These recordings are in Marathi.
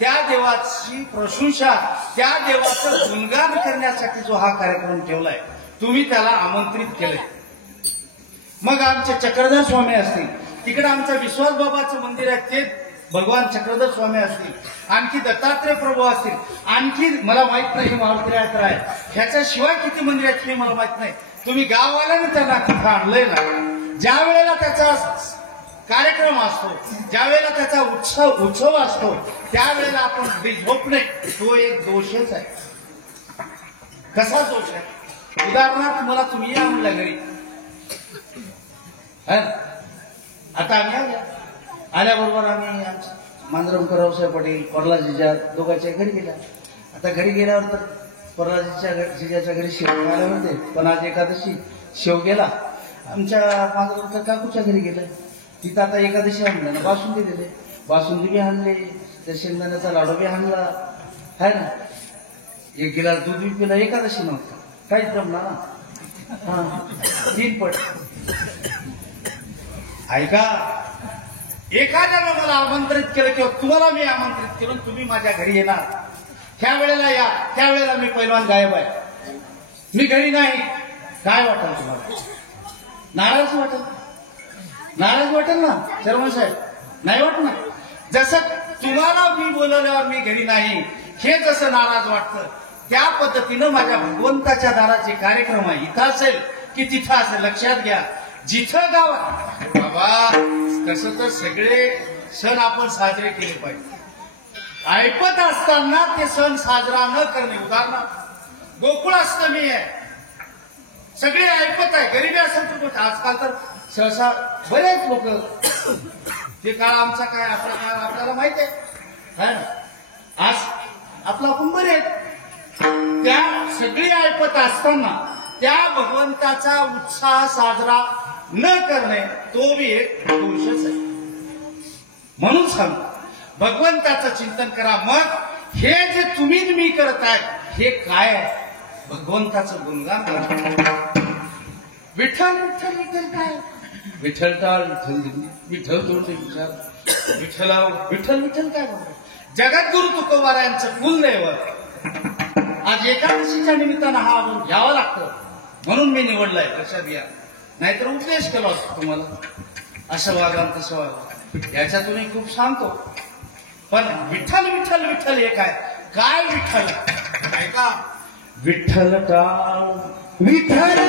त्या देवाची प्रशंसा, त्या देवाचं गुणगान करण्यासाठी जो हा कार्यक्रम ठेवलाय, तुम्ही त्याला आमंत्रित केलंय. मग आमचे चक्रधर स्वामी असतील, तिकडे आमचं विश्वास बाबाचं मंदिर आहे, ते भगवान चक्रधर स्वामी असतील, आणखी दत्तात्रय प्रभू असतील, आणखी मला माहित नाही मारुतीरायकर आहे, ह्याच्याशिवाय किती मंदिर आहेत हे मला माहित नाही. तुम्ही गाववाल्याने त्यांना तिथं आणलंय ना. ज्या वेळेला त्याचा कार्यक्रम असतो, ज्या वेळेला त्याचा उत्सव असतो, त्यावेळेला आपण झोपणे तो एक दोषच आहे. कसा दोष आहे? उदाहरणार्थ मला तुम्ही या म्हणला घरी, आता आम्ही आल्याबरोबर आम्ही मांजरमकर रावसाहेब पटेल प्रल्हादजीच्या दोघांच्या घरी गेल्या. आता घरी गेल्यावर तर प्रल्हादजीच्या घरी शेव आले होते, पण आज एकादशी शेव गेला. आमच्या मांजरमकर काकूच्या घरी गेले, तिथं आता एकादशी आणलं ना, बासुंदी दिले, बासुंदी बी आणले, त्या शेंगदाण्याचा लाडू बी आणला आहे ना, एक गिलास दूध बी पिला. एकादशी नव्हतं, काहीच जमणार ना. हा 3 पट. ऐका, एखाद्याला मला आमंत्रित केलं किंवा तुम्हाला मी आमंत्रित केलं, तुम्ही माझ्या घरी येणार, ह्या वेळेला या, त्यावेळेला मी पैलवान गायब आहे, मी घरी नाही, काय वाटेल तुम्हाला? नाराज वाटेल? नाराज वाटेल ना चर्मन साहेब? नाही वाटणार. जसं तुम्हाला मी बोलवल्यावर मी घरी नाही, हे जसं नाराज वाटतं, त्या पद्धतीनं माझ्या भगवंताच्या दाराचे कार्यक्रम आहे, इथं असेल की तिथं असेल, लक्षात घ्या. जिथं गाव बाबा, तसं तर सगळे सण आपण साजरे केले पाहिजे. ऐपत असताना ते सण साजरा न करणे, उदाहरणार्थ गोकुळाष्टमी आहे, सगळे ऐपत आहे, गरिबी असेल तर आजकाल तर सहसा बरेच लोक, ते काळ आमचा काय आपला काळ आपल्याला माहित आहे, आज आपला आपण बरे आहेत. त्या सगळी ऐपत असताना त्या भगवंताचा उत्साह साजरा न करणे, तो बी एक दोषच आहे. म्हणून सांग, भगवंताचं चिंतन करा. मग हे जे तुम्ही मी करताय हे काय आहे? भगवंताचं गुणगान करा. विठ्ठल विठ्ठल विठ्ठल काय? विठ्ठल टाळ विठ्ठल तोंड विचार, विठ्ठला विठ्ठल विठ्ठल काय म्हणतात? जगद्गुरु तुकोबारायांचं कुलदैवत आज एकादशीच्या निमित्तानं हा आपण घ्यावा लागतं, म्हणून मी निवडलाय. लक्षात घ्या, नाहीतर उपदेश केला असतो तुम्हाला, असं वागा तसं वागा, याच्यातून मी खूप सांगतो. पण विठ्ठल विठ्ठल विठ्ठल हे काय? काय विठ्ठल? ऐका, विठ्ठल टाळ विठ्ठल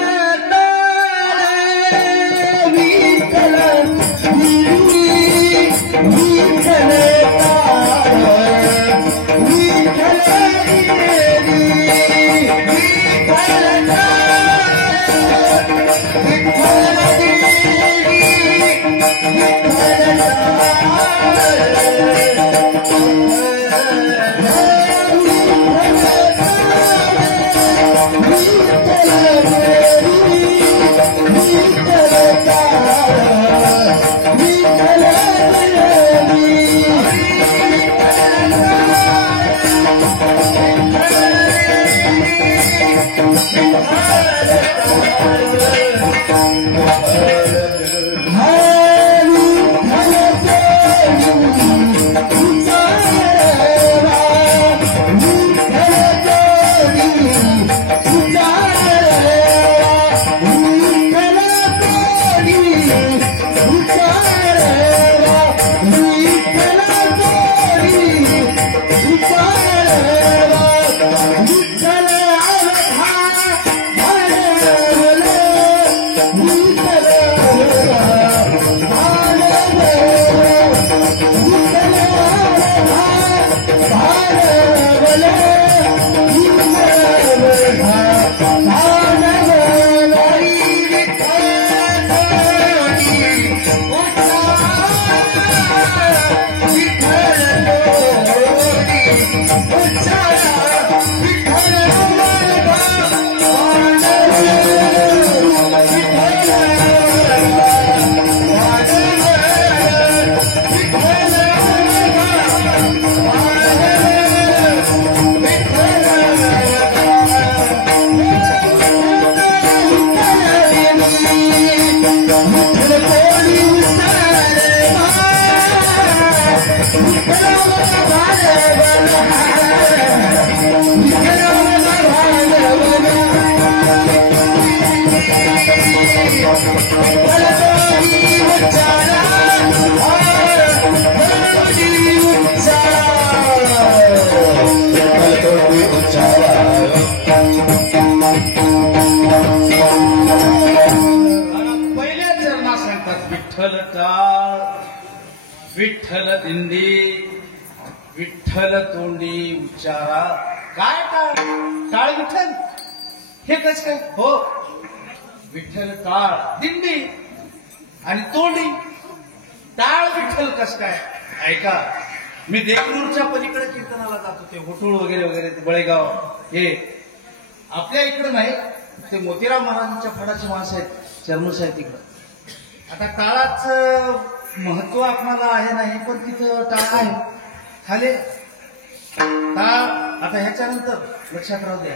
पहिल्या चरणा सांगतात विठ्ठल टाळ, विठ्ठल दिंडी, विठ्ठल तोंडी उच्चारा. काय टाळ? टाळ विठ्ठल हे कसं काय? हो, विठ्ठल टाळ दिंडी आणि तोंडी. टाळ विठ्ठल कसं काय? ऐका, मी देवरूरच्या पलीकडे कीर्तनाला जातो, ते होटूळ वगैरे वगैरे, ते बळेगाव, हे आपल्या इकडे नाही, ते मोतीराम महाराजांच्या फडाची माणसं आहेत, चर्मस आहेत तिकडं. आता टाळाचं महत्व आपल्याला आहे नाही, पण तिथं टाळ आहे खाली. टाळ आता ह्याच्यानंतर लक्षात राहू द्या,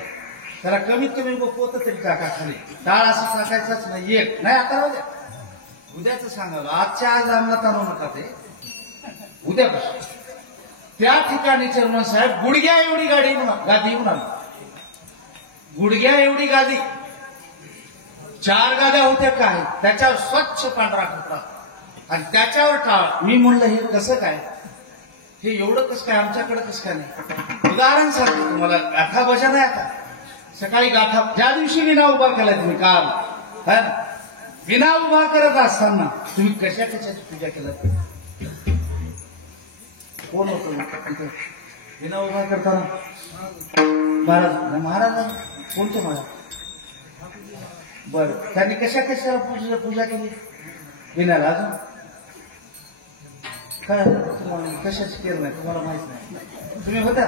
त्याला कमीत कमी पोत तरी टाका खाली. टाळ असं टाकायचंच नाही, एक नाही. आता राहू द्या, उद्याच सांगावं, आजच्या आज आम्हाला ताणू नका, ते उद्यापासून. त्या ठिकाणी चेअरमन साहेब गुडघ्या एवढी गाडी गादी येऊन आली, गुडघ्या एवढी गादी, 4 गाद्या होत्या काय, त्याच्यावर स्वच्छ पांढरा कपडा आणि त्याच्यावर टाळ. मी म्हणलं हे कसं काय, हे एवढं कसं काय, आमच्याकडे कसं काय नाही. उदाहरण सांगतो तुम्हाला, गाथा भजन आहे. आता सकाळी गाथा, ज्या दिवशी विना उभा केलाय तुम्ही काल, है ना, विना उभा करत असताना तुम्ही कशा कशाची पूजा केलात? कोण होतो विना उभा करताना? महाराज. महाराज कोणते महाराज? बर, त्यांनी कशा कशा पूजा केली विनाला? अजून काय कशाची केलं नाही तुम्हाला माहित नाही? तुम्ही होता,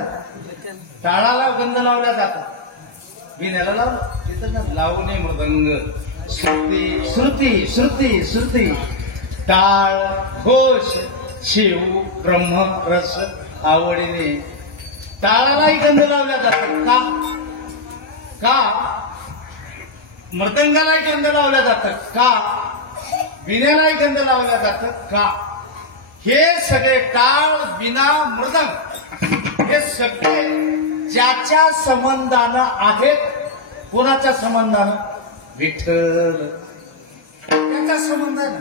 टाळाला गंध लावला जातो, विण्याला लावलं तिथं लावू नये. मृदंग, श्रुती श्रुती श्रुती श्रुती, टाळ, घोष, शिव, ब्रह्म, रस आवडीने टाळालाही गंध लावल्या जातात. का? का? मृदंगालाही गंध लावल्या जातात का? विण्यालाही गंध लावल्या जातात का? हे सगळे टाळ, विना, मृदंग हे सगळे ज्याच्या संबंधानं आहेत. कोणाच्या संबंधानं? विठ्ठल, त्याच्या संबंधानं,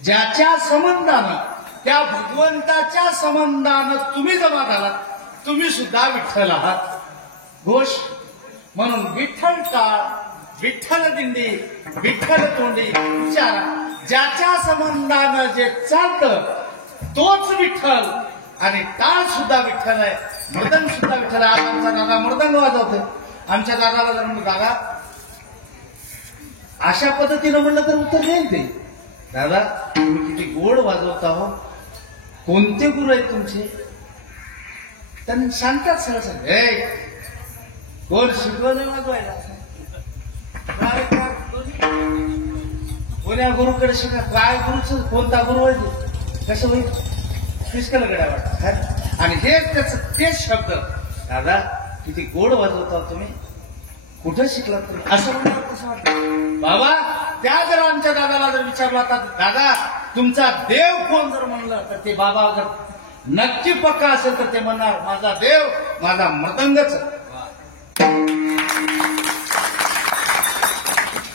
ज्याच्या संबंधानं, त्या भगवंताच्या संबंधानं तुम्ही जमा झालात, तुम्ही सुद्धा विठ्ठल आहात. घोष म्हणून विठ्ठल टाळ, विठ्ठल दिंडी, विठ्ठल तोंडी उच्चारा. ज्याच्या संबंधानं जे चालतं तोच विठ्ठल, आणि टाळ सुद्धा विठ्ठल आहे, मृदंग सुद्धा विठ्ठल आहे. आज आमचा दादा मृदंग वाजवतोय. आमच्या दादाला जर म्हणलं दादा अशा पद्धतीनं म्हणलं तर उत्तर देईल ते, दादा तुम्ही किती गोड वाजवता हो, कोणते गुरु आहेत तुमचे? त्यांनी सांगतात सरळ सांग, हे कोण शिकवलं वाजवायला? कोण्या गुरुकडे शिका? काय गुरुच? कोणता गुरु आहे? कसं होईल? फिसकल गड्या वाटत. आणि हे त्याच तेच शब्द, दादा किती गोड वाजवता तुम्ही, कुठं शिकलात तुम्ही? असं म्हणलं कसं वाटतं बाबा? त्या जर आमच्या दादाला जर विचारला तर दादा तुमचा देव कोण जर म्हणलं तर ते बाबा जर नक्की पक्का असेल तर ते म्हणणार माझा देव माझा मृदंगच.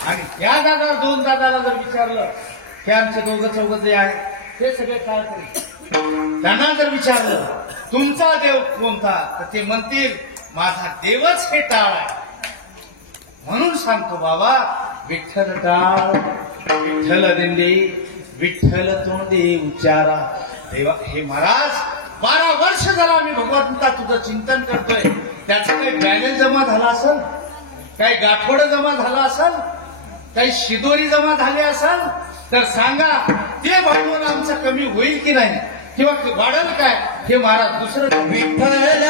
आणि त्या दादा, 2 दादाला जर विचारलं की आमचे दोघं चौघ जे आहे ते सगळे काय करेल, त्यांना जर विचारलं तुमचा देव कोणता तर ते म्हणतील माझा देवच हे टाळ आहे. म्हणून सांगतो बाबा, विठ्ठल टाळ, विठ्ठल दिंडी, विठ्ठल तोंडी उच्चारा. देवा हे महाराज 12 वर्ष झाला मी भगवंता तुझं चिंतन करतोय. त्याचं काही बॅलेन्स जमा झाला असेल, काही गाठोडं जमा झालं असेल, काही शिदोरी जमा झाली असेल तर सांगा. ते भांडवल आमचं कमी होईल की नाही किंवा वाढेल काय हे महाराज दुसरं. विठ्ठल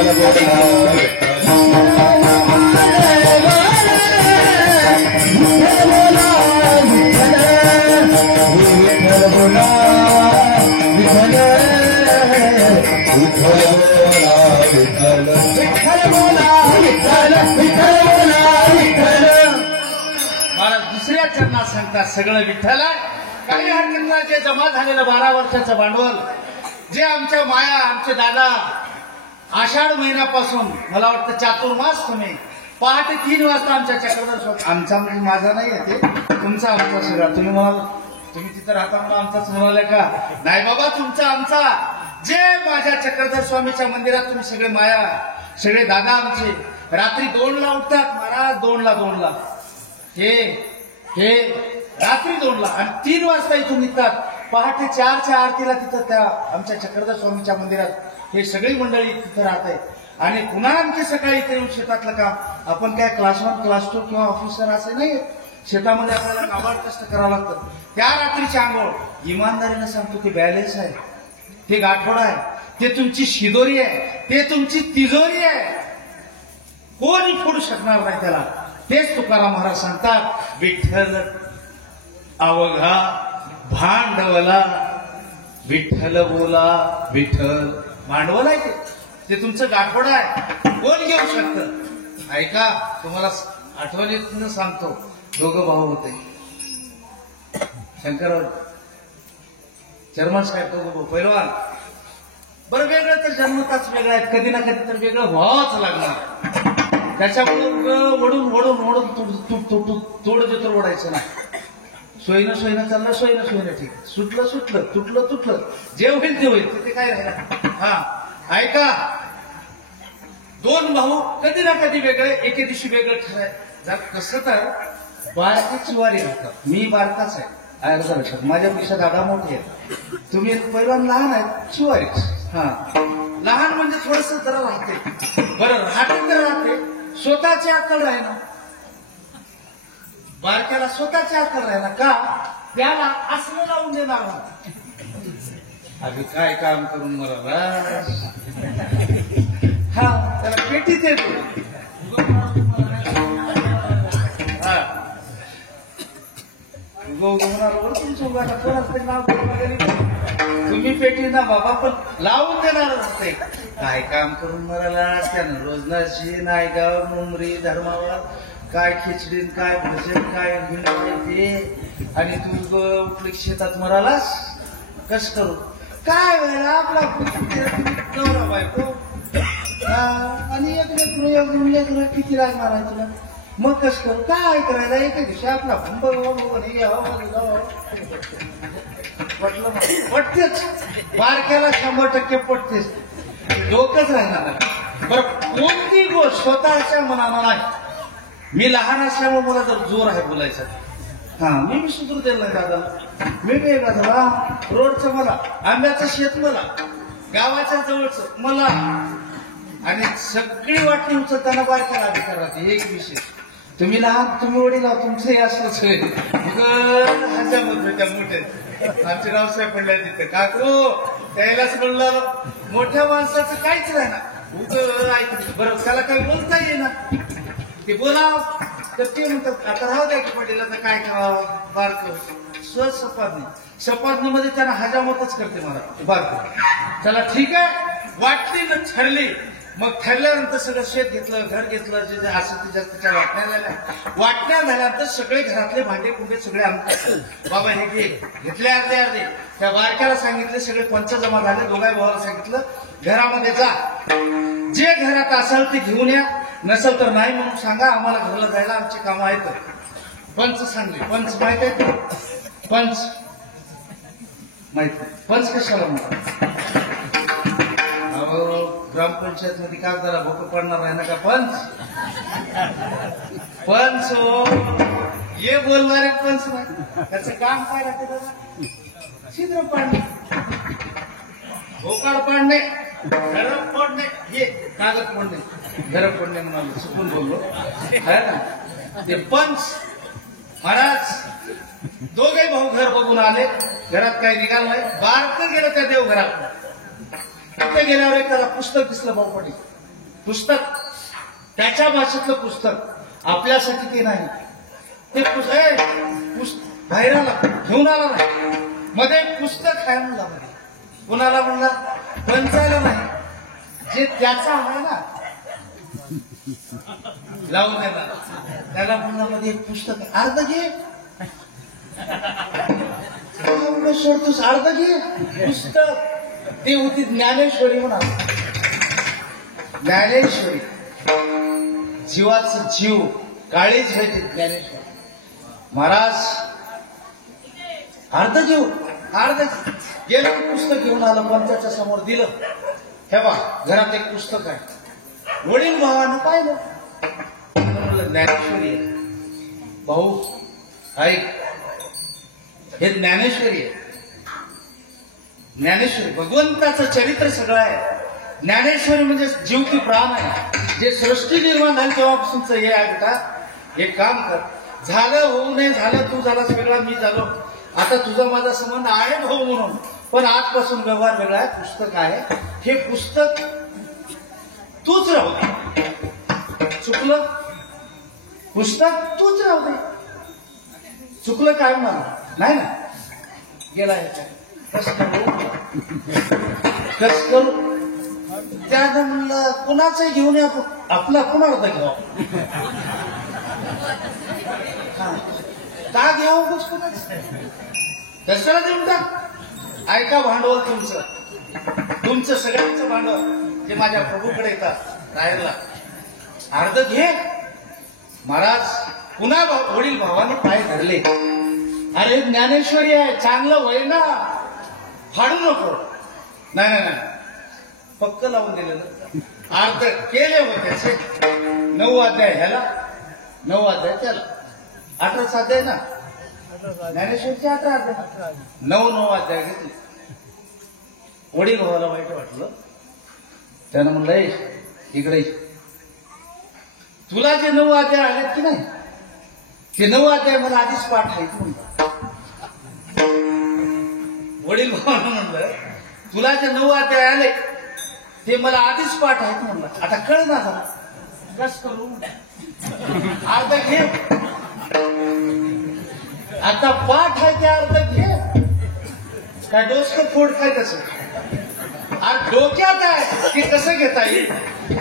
दुसऱ्या चरणात सांगतात सगळं विठ्ठल आहे. काही हरकत नाही. जे जमा झालेलं 12 वर्षाचं भांडवल, जे आमच्या माया, आमचे दादा आषाढ महिन्यापासून मला वाटतं चातुर्मास तुम्ही पहाटे 3 वाजता आमच्या चक्रधर आमचा म्हणजे माझा नाही आहे ते तुमचा आमचा सगळा. तुम्ही म्हणाल तुम्ही तिथं राहता मला आमचाच म्हणाले का? नाही बाबा, तुमचा आमचा. जे माझ्या चक्रधर स्वामीच्या मंदिरात तुम्ही सगळे माया, सगळे दादा आमचे रात्री 2ला उठतात महाराज. 2ला हे रात्री 2ला आणि 3 वाजता इथून निघतात. पहाटे 4च्या आरतीला तिथं त्या आमच्या चक्रधर स्वामीच्या मंदिरात हे सगळी मंडळी तिथं राहत. आणि पुन्हा आमची सकाळी इथे येऊन शेतातलं काम. आपण काय क्लास 1 क्लास 2 किंवा ऑफिसर असे नाही. शेतामध्ये आपल्याला काबाड कष्ट करावं लागतं. त्या रात्रीची आंघोळ इमानदारीने सांगतो ते बॅलेन्स आहे, ते गाठोडा आहे, ते तुमची शिदोरी आहे, ते तुमची तिजोरी आहे. कोणी फोडू शकणार नाही त्याला. तेच तुकाराम महाराज सांगतात, विठ्ठल अवघा भांडवला, विठ्ठल बोला विठ्ठल. भांडवल आहे ते तुमचं गाठोडा आहे. कोण घेऊ शकतं? ऐका, तुम्हाला आठवणीतनं सांगतो. दोघं भाऊ होते, शंकरराव चर्मन साहेब, दोघं भाऊ पैलवान. बरं, वेगळं तर जन्मताच वेगळं आहेत. कधी ना कधी तर वेगळं व्हावंच लागणार. त्याच्यामुळे वडून वडून वडून तोड देतो ओढायचं नाही. सोयीनं चाललं, सोयीनं ठीक. सुटलं तुटलं. जे होईल ते होईल, तिथे काय राहिलं. हा ऐका, 2 भाऊ कधी ना कधी वेगळे, एके दिवशी वेगळं ठराय. कसं तर बारकीची वारी राहतात. मी बारकाच आहे, अर्धा लक्षात. माझ्यापेक्षा दादा मोठे आहेत. तुम्ही पैलवान लहान आहेत, शिवारी. हा, लहान म्हणजे थोडस जरा राहते. बरं, राहते स्वतःची अक्कल राही ना. बारक्याला स्वतःची अक्कल राही ना का? त्याला असलं लावून देणार ना. आधी काय काम करून मला हा, त्याला पेटीच येतो. तुम्ही पेटी ना बाबा, पण लावून देणार असते. काय काम करून मराला त्यानं रोजनाशी नायगाव, मुंबरी, धर्मावर काय खिचडीन, काय भजन, काय ते. आणि तू उठली शेतात मरालास कस करू? काय वेळेला आपला नवरा बायको आणि एक किती लागणार आहे तुला? मग कस करू? काय करायला? एका दिवशी आपला पटतेच. बारक्याला 100% पटतेच. डोकंच राहणार. बरं, कोणती गोष्ट स्वतःच्या मनानं नाही. मी लहान असल्यामुळे मला जर जोर आहे बोलायचा. हा, मी सुधरू दिलं नाही दादा. मी वेगळा झाला. रोडचं मला, आंब्याचं शेत मला, गावाच्या जवळचं मला, आणि सगळी वाटणी उचलताना बारक्याला अधिकार राहते. एक विषय, तुम्ही लहान, तुम्ही वडील, तुमचंही असंच होईल. त्या मोठे आमचे रावसाहेब पडले तिथे. काकू त्यालाच म्हणलं, मोठ्या माणसाचं काहीच नाही ना. ऐकत बरं, त्याला काही बोलता येईना. ते बोला तर ते म्हणतात आता राहू द्या की पटेल, आता काय करावं. बारक सपादनीमध्ये त्यांना हजामतच करते मला बारक. चला ठीक आहे, वाटली ना ठरली. मग ठरल्यानंतर सगळं शेत घेतलं, घर घेतलं, जे असं त्याच्या वाटण्या झाल्यानंतर सगळे घरातले भांडे कुंडे सगळे आमचे बाबा हे घेतले अर्धे. त्या बारक्याला सांगितले, सगळे पंच जमा झाले. दोघा भावाला सांगितलं घरामध्ये जा, जे घरात असाल ते घेऊन या, नसेल तर नाही म्हणून सांगा. आम्हाला घराला जायला आमची कामं आहेत. पंच सांगले. पंच माहित आहे? पंच माहित? पंच कशाला म्हणतात? ग्रामपंचायत मध्ये कागदाला भोकं पडणार आहे ना का पंच? पंच हो, ये बोलणारे पंच नाही. त्याचं काम काय राहते दादा? छिद्र पाडणे, भोकाड पाडणे, घर फोडणे, हे कागद फोडणे, घर फोडणे म्हणालो, चुकून बोललो है ना. ते पंच महाराज दोघे भाऊ घर बघून आले. घरात काही निघालं नाही. बारकं गेलं त्या देवघरात. तिथे गेल्यावर एक त्याला पुस्तक दिसलं भाऊ पाटील. पुस्तक, त्याच्या भाषेतलं पुस्तक आपल्यासाठी ते नाही. ते बाहेर आला, घेऊन आला नाही, मध्ये पुस्तक काय म्हणला, कुणाला म्हणला, पंचायला नाही, जे त्याचा आहे ना लावून देणार त्याला म्हणला, मध्ये एक पुस्तक अर्ध घे, सोडतोस अर्ध घे पुस्तक. ती होती ज्ञानेश्वरी म्हणा, ज्ञानेश्वरी, जीवाचं जीव काळीच व्हायची ज्ञानेश्वरी. महाराज अर्ध घेऊ, अर्ध गेलं, पुस्तक घेऊन आलं, पंचाच्या समोर दिलं. हे बा घरात एक पुस्तक आहे. वडील भावानं पाहिलं, ज्ञानेश्वरी आहे. भाऊ ऐक, हे ज्ञानेश्वरी आहे. ज्ञानेश्वरी भगवंताचं चरित्र सगळं आहे. ज्ञानेश्वरी म्हणजे जीव की प्राण आहे. जे सृष्टी निर्माण झाली तेव्हापासूनच हे आहे बेटा. एक काम कर, झालं होऊ नये झालं, तू झालास वेगळा, मी झालो, आता तुझा माझा संबंध आहे भाऊ म्हणून, पण आजपासून व्यवहार वेगळा आहे. पुस्तक आहे, हे पुस्तक तूच राहू दे. चुकलं पुस्तक तूच राहू दे. चुकलं काय म्हणा नाही ना, गेला ह्याच्या कस करू. त्यानं म्हणलं कुणाचंही घेऊन या, आपला कुणाला घेऊ, का घ्यावं कुछ कुणाच कशाला देऊन टाक. ऐका, भांडवल तुमचं सगळ्यांचं भांडवल जे माझ्या प्रभूकडे येतात राहायला, अर्ध घे. महाराज पुन्हा वडील भावाने पाय धरले. अरे ज्ञानेश्वरी आहे, चांगलं वय ना, फाडू नको. नाही नाही नाही, पक्क लावून दिलेलं. अर्ध केले होते त्याचे 9 अध्याय ह्याला, 9 अध्याय त्याला, 18 अध्याय ना ज्ञानेश्वरचे, 18 अध्याय, 9 अध्याय घेतले. वडील भावाला वाईट वाटलं. त्यानं म्हणलं इकडे, तुला जे 9 अध्याय आलेत की नाही, ते 9 अध्याय मला आधीच पाठ आहेत म्हणलं. वडील भावानं म्हणलं, तुला जे 9 अध्याय आले ते मला आधीच पाठ आहेत म्हणलं. आता कळ ना झाला, कस करू, अर्ध घे. आता पाठ आहे ते अर्ध घे. काय डोसकं फोड काय तसं, अरे डोक्यात आहे की कसं घेता येईल.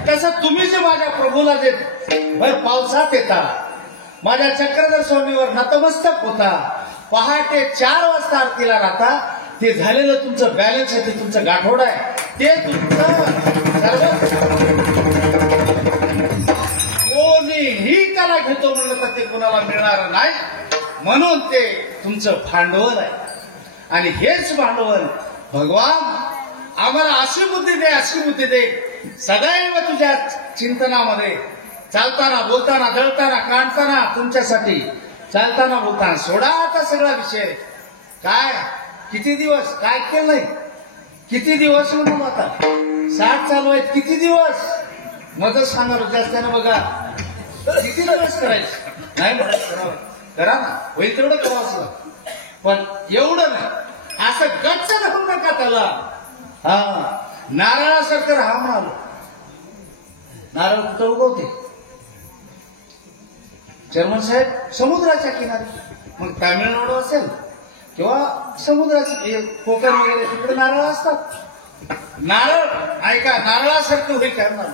तसं तुम्ही जे माझ्या प्रभूला देत भर पावसात येता, माझ्या चक्रधर स्वामीवर नतमस्तक होता, पहाटे 4 वाजता आरतीला राहता, ते झालेलं तुमचं बॅलन्स आहे, ते तुमचं गाठोड आहे, ते तुमचं कोणीही त्याला घेतो म्हणलं तर ते कोणाला मिळणार नाही. म्हणून ते तुमचं भांडवल आहे. आणि हेच भांडवल भगवान आम्हाला अशी बुद्धी दे, अशी बुद्धी दे, सदैव तुझ्या चिंतनामध्ये चालताना बोलताना दळताना काढताना तुमच्यासाठी चालताना बोलताना. सोडा आता सगळा विषय. काय किती दिवस काय केलं नाही, किती दिवस म्हणून आता 60 चालू आहेत, किती दिवस मदत सांगणार जास्त्यानं. बघा किती दिवस करायचं नाही, मदत करा ना, होईल तेवढं करावं, पण एवढं नाही. असं गच्च राहू नका त्याला. हा नारळासारखं राहा म्हणालो. नारळ कुठं उगवते चर्मन साहेब, समुद्राच्या किनारी. मग तामिळनाडू असेल किंवा समुद्राचं कोकण वगैरे तिकडे नारळ असतात. नारळ ऐका, नारळासारखं होईल काय म्हणालो.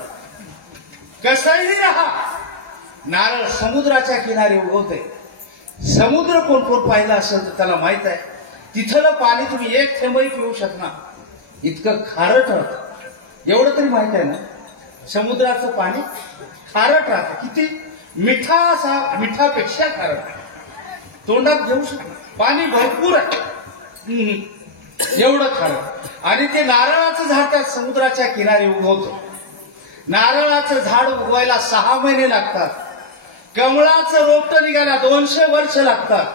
कसंही राहा, नारळ समुद्राच्या किनारी उगवते. समुद्र कोण कोण पाहिला असेल तर त्याला माहित आहे, तिथलं पाणी तुम्ही एक थेंबही पिऊ शकणार, इतकं खारट राहतं. एवढं तरी माहित आहे ना, समुद्राचं पाणी खारट राहतं. किती मिठापेक्षा खारट, तोंडात घेऊ शकतो. पाणी भरपूर आहे, एवढं खारट. आणि ते नारळाचं झाड त्या समुद्राच्या किनारी उगवतं. नारळाचं झाड उगवायला 6 महिने लागतात. कमळाचं रोपटं निघायला 200 वर्ष लागतात.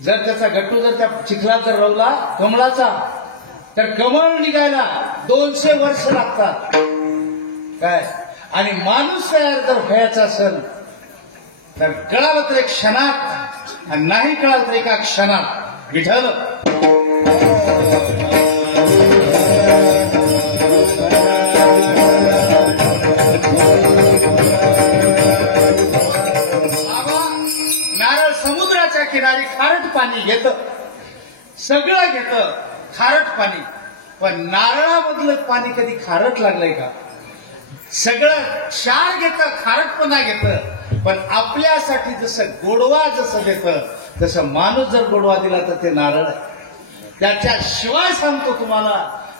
जर त्याचा गट्टू जर त्या चिखलात जर रवला कमळाचा, तर कमळ निघायला 200 वर्ष लागतात. काय आणि माणूस तयार जर व्हायचा असेल तर कळालं तर 1 क्षणात, आणि नाही कळालं तर 1 क्षणात. विठ्ठल समुद्राच्या किनारी खारट पाणी घेतं, सगळं घेतं खारट पाणी, पण नारळामधलं पाणी कधी खारट लागलंय का? सगळं क्षार घेतं, खारटपणा घेतं, पण आपल्यासाठी जसं गोडवा जसं देतं तसं माणूस जर गोडवा दिला तर ते नारळ आहे. त्याच्याशिवाय सांगतो तुम्हाला,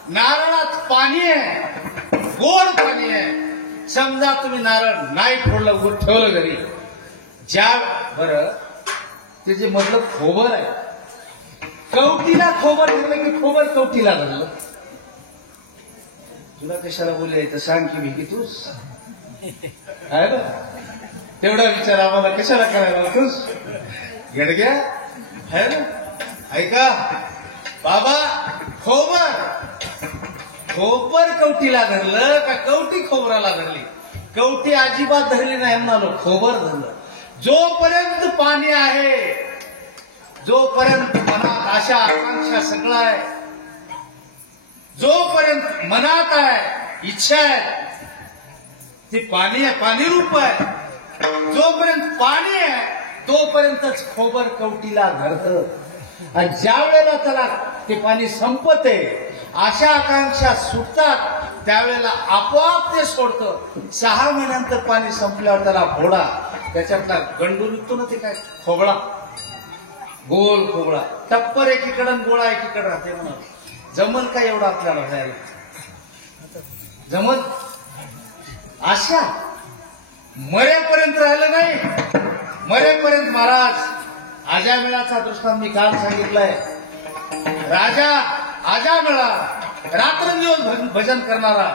नारळात पाणी आहे, गोड पाणी आहे. समजा तुम्ही नारळ नाही फोडलं, उघड ठेवलं घरी, ज्या बरं ते जे मधलं खोबर आहे, कवटीला खोबर धरलं की खोबर कवटीला धरलं. तुला कशाला बोलायचं सांग की मी की तूच आहे ना, तेवढा विचार आम्हाला कशाला करायला तूच गडग्या आहे ना. ऐका बाबा, खोबर कवटीला धरलं का कवटी खोबराला धरली? कवटी अजिबात धरली नाही म्हणालो, खोबर धरलं. जोपर्यंत पाणी आहे, जोपर्यंत मनात आशा आकांक्षा सगळं आहे, जोपर्यंत मनात आहे, इच्छा आहे, ती पाणी आहे, पाणी रूप आहे. जोपर्यंत पाणी आहे तोपर्यंतच खोबर कवटीला धरतं. आणि ज्या वेळेला त्याला ते पाणी संपते, आशा आकांक्षा सुटतात, त्यावेळेला आपोआप ते सोडतं. 6 महिन्यानंतर पाणी संपल्यावर त्याला फोडा, त्याच्यातला गंडून निघतो ना, ते काय खोबळा, गोल खोबळा, टप्पर एकीकडं गोळा एकीकडं राहते. म्हणून जमल का एवढं आपल्याला व्हायला? जमल? आशा मरेपर्यंत राहिलं नाही, मरेपर्यंत. महाराज आजामेळाचा दृष्टांत मी काल सांगितलंय. राजा आजामेळा, रात्रंदिवस भजन करणारा,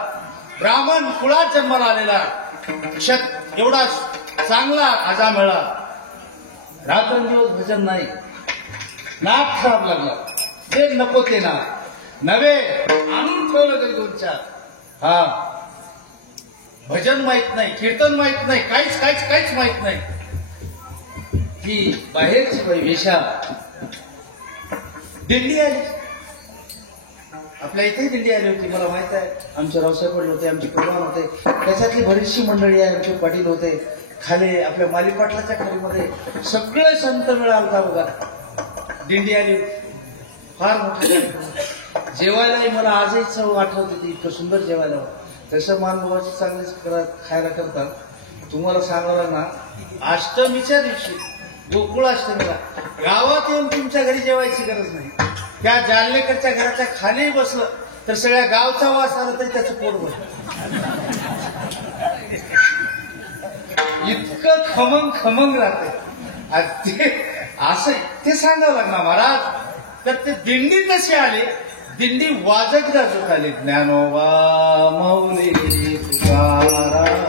ब्राह्मण कुळात जन्माला आलेला, एवढा चांगला आजामेळा, रात्रंदिवस भजन नाही, नाक खराब लागला, ते नको ते ना नव्हे आणून ठेवलं तरी 2-4. हा, भजन माहित नाही, कीर्तन माहित नाही, काहीच माहित नाही. की बाहेरची वेशा दिंडी आली, आपल्या इथे दिंडी आली होती, मला माहित आहे. आमचे रावसाहेब वडील होते, आमचे प्रधान होते, त्याच्यातली बरीचशी मंडळी आहे, आमचे पाटील होते. खाली आपल्या मालीपाटलाच्या खालीमध्ये सगळे संत मिळाला बघा, दिंडी आली, फार मोठी. जेवायलाही मला आजही चव आठवते, ती इतकं सुंदर जेवायला. तसं मानभावाची चांगलीच खायला करतात. तुम्हाला सांगायला ना, अष्टमीच्या दिवशी गोकुळाष्टमीला गावात येऊन तुमच्या घरी जेवायची गरज नाही. त्या जालनेकरच्या घराच्या खाली बसलं तर सगळ्या गावचा वास आला तरी त्याचं पोट भरतं. इतकं खमंग राहते. ते असं ते सांगावं लागणार महाराज. तर ते दिंडी कशी आली, दिंडी वाजत गाजत आली. ज्ञानोबा माऊली तुकाराम,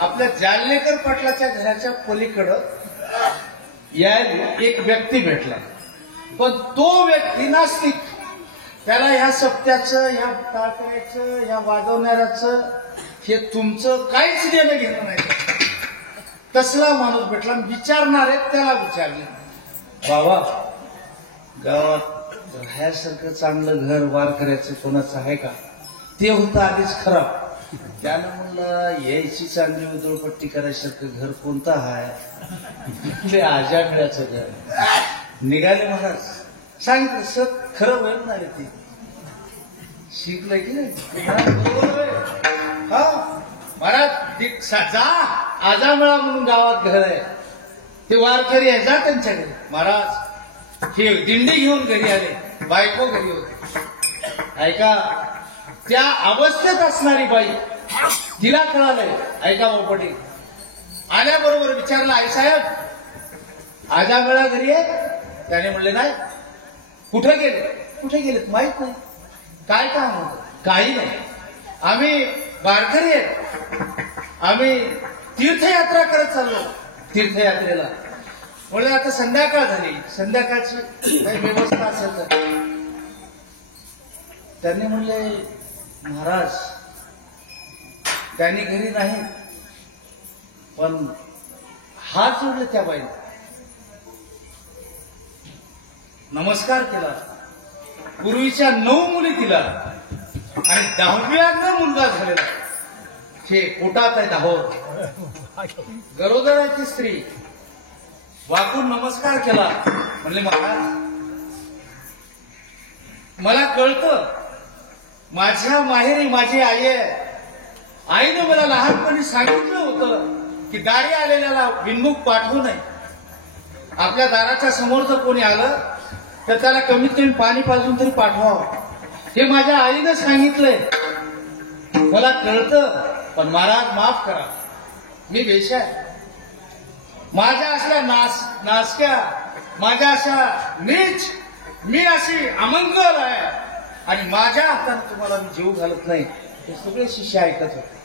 आपल्या जालनेकर पाटलाच्या घराच्या पलीकडं यायला एक व्यक्ती भेटला, पण तो व्यक्ती नास्तिक. त्याला ह्या सप्त्याचं, ह्या टाळकऱ्याचं, ह्या वाजवणाऱ्याचं हे तुमचं काहीच देणं घेणं नाही. तसला माणूस भेटला. विचारणारे त्याला विचारले, बाबा गावात राहायसारखं चांगलं घर वारकऱ्याचं कोणाचं आहे का? ते होतं आधीच खराब. त्यानं म्हणलं यायची चांगली उधळपट्टी करायसारखं घर कोणतं आहे? ते आजामेळाचं घर. निघाले महाराज, सांगितलं सर खरं होईल ना रे, ते शिकलंय की नाही? हा महाराज जा, आजामेळा म्हणून गावात घर आहे, ते वारकरी आहे, जा त्यांच्या घरी. महाराज हे दिंडी घेऊन घरी आले, बायको घरी होते. ऐका, त्या अवस्थेत असणारी बाई, तिला कळालंय, ऐका बापटी, आल्याबरोबर विचारलं, आई साहेब आजाबळा घरी आहे? त्याने म्हणले नाही. कुठे गेलेत माहित नाही. काय काम होतं? काही नाही, आम्ही वारकरी आहेत, आम्ही तीर्थयात्रा करत चाललो तीर्थयात्रेला. म्हणलं आता संध्याकाळ झाली, संध्याकाळची काही व्यवस्था असेल तर. त्यांनी म्हणले महाराज त्यांनी घरी नाही, पण हात जोडले त्या बाईला, नमस्कार केला. पूर्वीच्या 9 मुली तिला आणि 10व्या मुलगा झालेला. हे पोटात आहे 10. गरोदर आहे ती स्त्री. वाकून नमस्कार केला. म्हणले महाराज मला कळतं, माझ्या माहेरी माझी आई आहे. आईने मला लहानपणी सांगितलं होतं की दारी आलेल्याला बिनमुख पाठवू नये. आपल्या दाराच्या समोर जर कोणी आलं तर त्याला कमीत कमी पाणी पाजून तरी पाठवावं. हे माझ्या आईनं सांगितलंय. मला कळतं, पण महाराज माफ करा, मी वेश्या आहे. माझ्या अशा नासक्या, माझ्या अशा नीच, मी अशी अमंगल आहे आणि माझ्या हाताने तुम्हाला मी जीव घालत नाही. हे सगळे शिष्य ऐकत होते.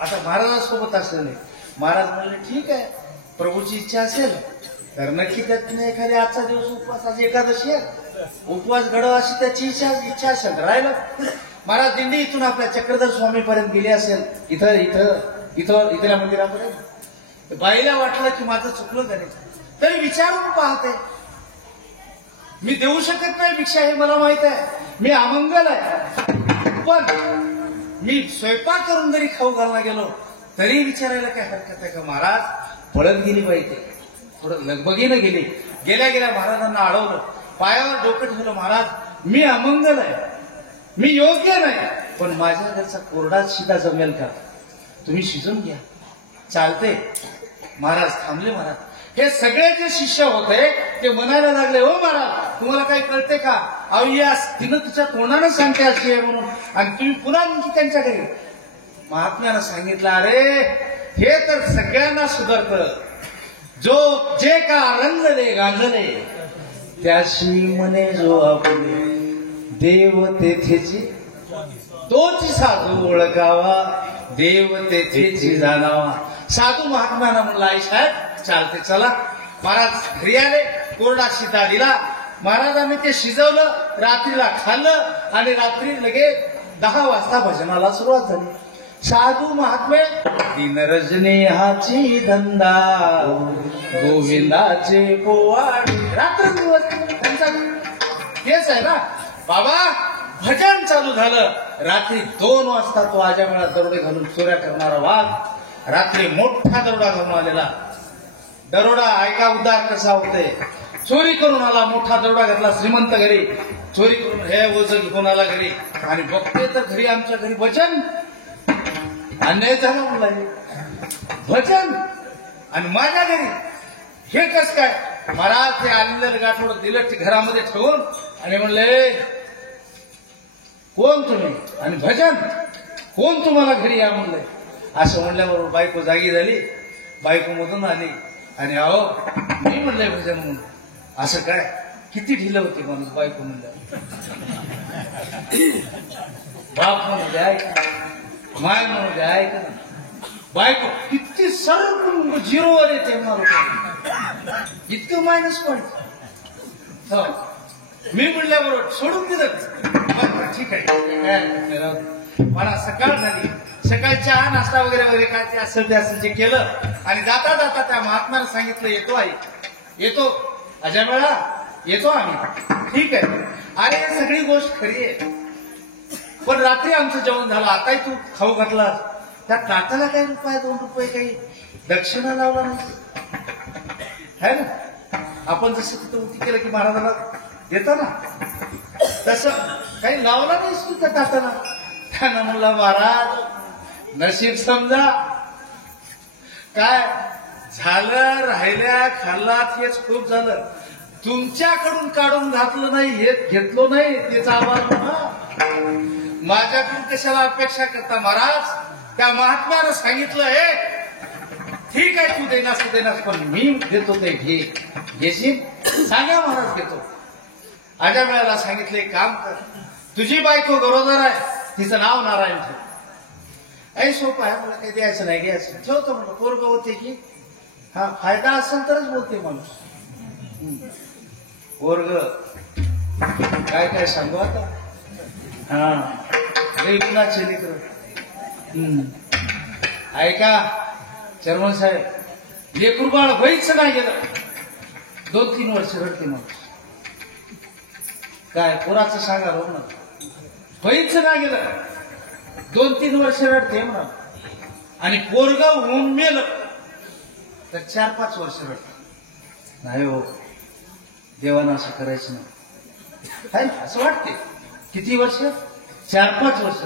आता महाराजांसोबत असलं नाही. महाराज म्हणले ठीक आहे, प्रभूची इच्छा असेल तर नक्की त्यातून एखादी आजचा दिवस उपवास, आज एकादशी आहे, उपवास घडव अशी त्याची इच्छा असेल राहिलं. महाराज दिंडी इथून आपल्या चक्रधर स्वामीपर्यंत गेली असेल, इथल्या मंदिरापर्यंत. बाईला वाटलं की माझं चुकलं त्याने, तरी विचारून पाहते. मी देऊ शकत नाही भिक्षा, हे मला माहित आहे, मी अमंगल आहे, पण मी स्वयंपाक करून जरी खाऊ घालला गेलो तरी विचारायला काय हरकत आहे का? महाराज पळत गेली बाई, ते थोडं लगबगीनं गेली. गेल्या गेल्या महाराजांना अडवलं, पायावर डोकं ठेवलं. महाराज मी अमंगल आहे, मी योग्य नाही, पण माझ्या घरचा कोरडा शिदा जमेल का? तुम्ही शिजून घ्या. चालते. महाराज थांबले. महाराज हे सगळे जे शिष्य होते ते म्हणायला लागले, हो महाराज तुम्हाला काही कळते का? अहो या तिनं तिच्या तोंडानं सांगते अशी आहे म्हणून, आणि तुम्ही पुन्हा म्हणते त्यांच्या घरी. महात्म्यानं सांगितलं, अरे हे तर सगळ्यांना सुधारतं. जो जे का रंजले गांजले त्याशी म्हणे जो आपले देव तेथेची, तोच साधू ओळखावा, देव तेथेची जाणावा. साधू महात्म्यानं म्हणला, आई साहेब चालते चला. महाराज घरी आले, कोरडा शिदा दिला. महाराजांनी ते शिजवलं, रात्रीला खाल्लं आणि रात्री लगे 10 वाजता भजनाला सुरुवात झाली. साधू महात्मे दिन रजनी हाची धंदा, गोविंदाचे पोवाडे. रात्र दिवस त्यांचा तेच आहे ना. बाबा भजन चालू झालं. रात्री 2 वाजता तो आजामेळा दरोडे घालून चोऱ्या करणारा वाघ रात्री मोठा दरोडा घालून आलेला. दरोडा ऐका उद्धार कसा होते. चोरी करून आला, मोठा दरोडा घातला श्रीमंत घरी, चोरी करून हे ओझ घेऊन आला घरी, आणि बघते तर घरी आमच्या घरी भजन. अन्याय झाला मुलांनी, भजन आणि माझ्या घरी हे कस काय? महाराज ते आलेलं गाठोड दिलं घरामध्ये ठेवून आणि म्हणले, कोण तुम्ही आणि भजन कोण तुम्हाला घरी या म्हणलंय. असं म्हणल्याबरोबर बायको जागी झाली. बायको मधून आली आणि अहो मी म्हणलंय भजन म्हणून. असं काय? किती ढिलं होती माणूस. बायको म्हणलं, बाप म्हणून द्या ऐका, माय म्हणून द्या ऐका ना. बायको किती सर्व 0 वर येते म्हणणार, इतकं मायनस पॉईंट. मी म्हणल्याबरोबर सोडून दिलं. ठीक आहे. मला सकाळ झाली, सकाळी चहा नाश्ता वगैरे वगैरे काय ते असेल ते असेल जे केलं, आणि जाता जाता त्या महात्म्याला सांगितलं, येतो आई, येतो अजामेळा, येतो आम्ही. ठीक आहे. अरे ही सगळी गोष्ट खरी आहे, पण रात्री आमचं जेवण झालं, आताही तू खाऊ घातला, त्या ताटाला काही रुपये 2 रुपये काही दक्षिणा लावला नाही है ना. आपण जसं तिथं उती केलं की महाराजाला देता ना, तसं काही लावला नाहीस तू त्या ताटाला. त्यानं म्हणलं, महाराज नशीब समजा, काय झालं, राहिल्या खाल्लात हेच खूप झालं. तुमच्याकडून काढून घातलं नाही, हे घेतलो नाही, त्याचा आभार म्हणा. माझ्याकडून कशाला अपेक्षा करता महाराज? त्या महात्म्यानं सांगितलं, हे ठीक आहे तू देनास पण मी देतो ते घे. घेशील? सांगा महाराज घेतो. आज्या वेळेला सांगितले काम कर. तुझी बायको गरोदर आहे, तिचं नाव नारायण ठेव. काही सोपं आहे, मला काही द्यायचं नाही घ्यायचं. ठेवतो म्हणलं. पोरग होते की हा फायदा असेल तरच बोलते माणूस. पोरग काय काय सांगू आता. हा रेगुनाचे लेकर. ऐका चर्मन साहेब, लेकरू बाळ व्हायचं नाही गेलं 2-3 वर्ष रडते माणूस. काय पोराचं सांगा रोग ना. व्हायचं नाही गेलं 2-3 वर्ष रडते म्हणा. आणि पोरग होऊन मेलं तर 4-5 वर्ष रडत नाही. हो देवानं असं करायचं नाही. असं वाटते किती वर्ष? 4-5 वर्ष.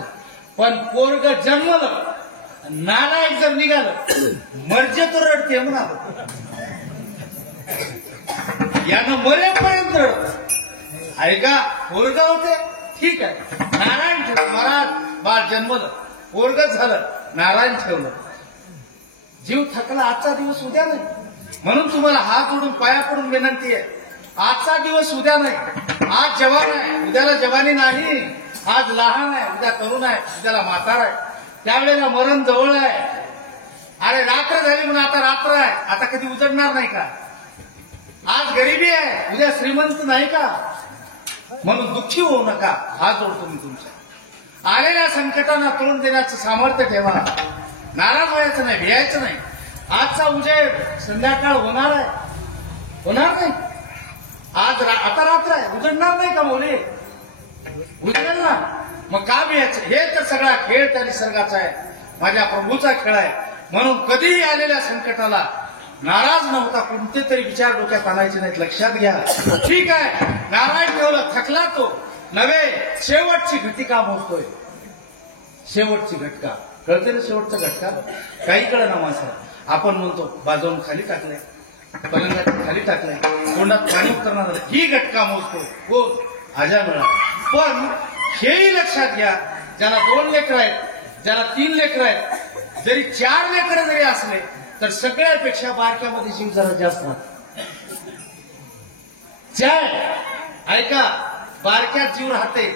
पण पोरग जन्मलं, नालायक जर निघालं मर्जे तो रडते म्हणा. यानं मरेपर्यंत रडत. ऐका पोरग होते ठीक आहे, नारायण ठेवलं. महाराज बाळ जन्मलं, पोरग झालं, नारायण ठेवलं. जीव थकला. आजचा दिवस उद्या नाही. म्हणून तुम्हाला हात जोडून पाया पडून विनंती आहे, आजचा दिवस उद्या नाही. आज जवान आहे, उद्याला जवानी नाही. आज लहान आहे, उद्या तरुण आहे, उद्याला म्हातार आहे. त्यावेळेला मरण जवळ आहे. अरे रात्र झाली म्हणून आता रात्र आहे, आता कधी उजडणार नाही का? आज गरिबी आहे, उद्या श्रीमंत नाही का? म्हणून दुःखी होऊ नका. हात जोडतो मी तुमच्या. आलेल्या संकटांना तोंड देण्याचं सामर्थ्य ठेवा. नाराज व्हायचं नाही, भियायचं नाही. आजचा उजेड संध्याकाळ होणार आहे, होणार नाही. आता रात्र आहे, उजडणार नाही का मुले? उजडेल ना. मग का भियायचं? हे तर सगळा खेळ त्या निसर्गाचा आहे, माझ्या प्रभूचा खेळ आहे. म्हणून कधीही आलेल्या संकटाला नाराज नव्हता, कोणते तरी विचार डोक्यात आणायचे नाहीत. लक्षात घ्या. ठीक आहे, नारायण ठेवलं, थकला तो नव्हे. शेवटची घटिका मोजतोय. शेवटची घटका कळते ना? शेवटचा घटका काही कळ ना माणसाला. आपण म्हणतो बाजून खाली टाकलंय, पलंगात खाली टाकलंय, तोंडात पाणी उतरणार झालं, ही घटका मोजतो. हो आजा मिळा. पण हेही लक्षात घ्या, ज्याला 2 लेकर आहेत, ज्याला 3 लेकर आहेत, जरी 4 लेकर जरी असले तर सगळ्यापेक्षा बारक्यामध्ये जीव जरा जास्त राहतो. ऐका, बारक्यात जीव राहते.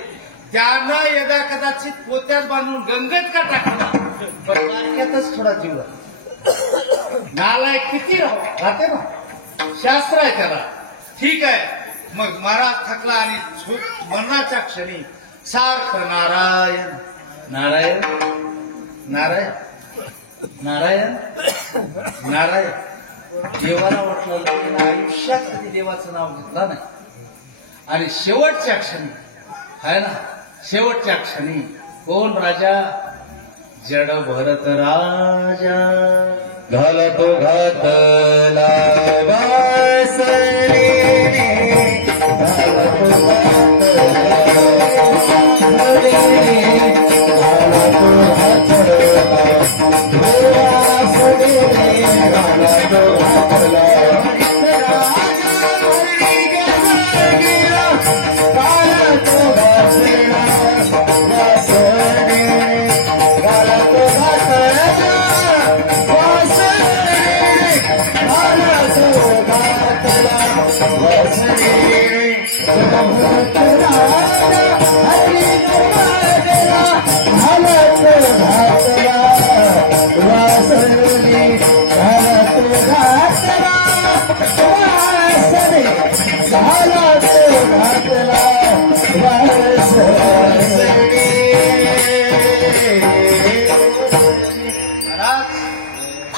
त्यांना यदा कदाचित पोत्यात बांधून गंगेत का टाकला, पण बारक्यातच थोडा जीव राहतो. नालायक किती राहते ना, शास्त्र आहे त्याला. ठीक आहे. मग महाराज थकला आणि मरणाच्या क्षणी सारखं नारायण नारायण नारायण नारायण नारायण. देवाला वाटलं आयुष्यात कधी देवाचं नाव घेतलं नाही. आणि शेवटच्या क्षणी आहे ना, शेवटच्या क्षणी कोण राजा? जड भरत राजा घालतो घातला वासरे, घालतो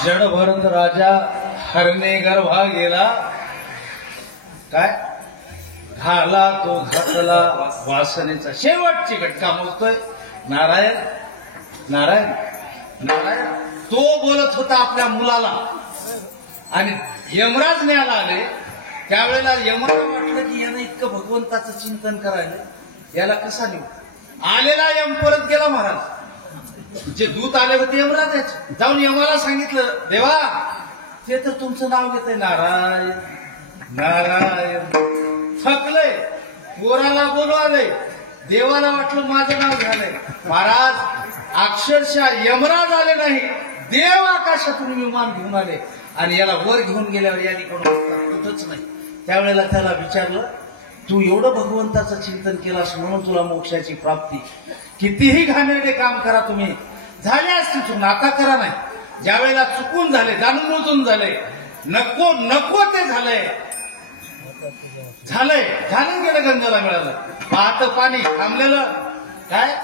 जड भरत राजा हरणे गर्भा गेला. काय घाला तो घातला वासनेचा. शेवटची घटका मोजतोय नारायण नारायण नारायण. तो बोलत होता आपल्या मुलाला आणि यमराज न्यायला आले. त्यावेळेला यमराज वाटलं की यानं इतकं भगवंताचं चिंतन करायला, याला कसा नेऊ. आलेला यम परत गेला. महाराज जे दूत आले होते यमराजाचे, जाऊन यमाला सांगितलं, देवा ते तर तुमचं नाव घेतंय नारायण नारायण. थकलंय, पोराला बोलवालंय. देवाला वाटलं माझं नाव झालंय. महाराज अक्षरशः यमराज आले नाही, देव आकाशातून विमान घेऊन आले आणि याला वर घेऊन गेल्यावर याने कुठंच नाही. त्यावेळेला त्याला विचारलं, तू एवढं भगवंताचं चिंतन केलास म्हणून तुला मोक्षाची प्राप्ती. कितीही घाणेरडे काम करा तुम्ही, झाले असतील चुकून, आता करा नाही. ज्या वेळेला चुकून झाले, जाणून बुजून झाले, नको नको ते झालंय, झालं गेलं, गंगाला मिळालं. वाहत पाणी थांबलेलं, काय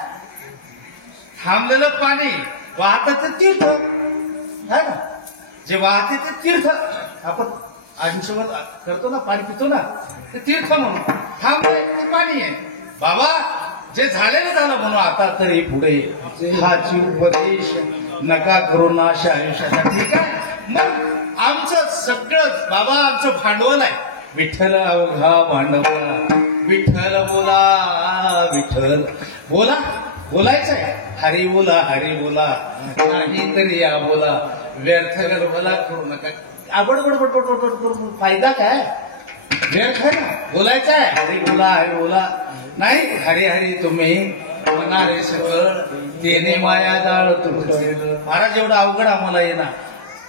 थांबलेलं पाणी वाहत ते तीर्थ आहे ना, जे वाहते ते तीर्थ. आपण आयुष्यभर करतो ना, पाणी पितो ना, ते तीर्थ म्हणून. थांबलंय ते पाणी आहे. बाबा जे झालेलं झालं म्हणून आता तरी पुढे हाची उपदेश नका करू नाश आयुष्याचा. ठीक आहे, मग आमचं सगळं बाबा आमचं भांडवल आहे. विठ्ठल अवघा भांडवला, विठ्ठल बोला, विठ्ठल बोला, बोलायचंय. हरी बोला, हरी बोला, नाही तरी या बोला, व्यर्थ गडबडा करू नका. बडबड फायदा काय, व्यर्थ आहे ना, बोलायचं आहे. हरी बोला, हरी बोला, नाही हरी हरी तुम्ही म्हणारे सगळं, तेने माया जाळ तुमचं. महाराज एवढं अवघड आम्हाला येणार,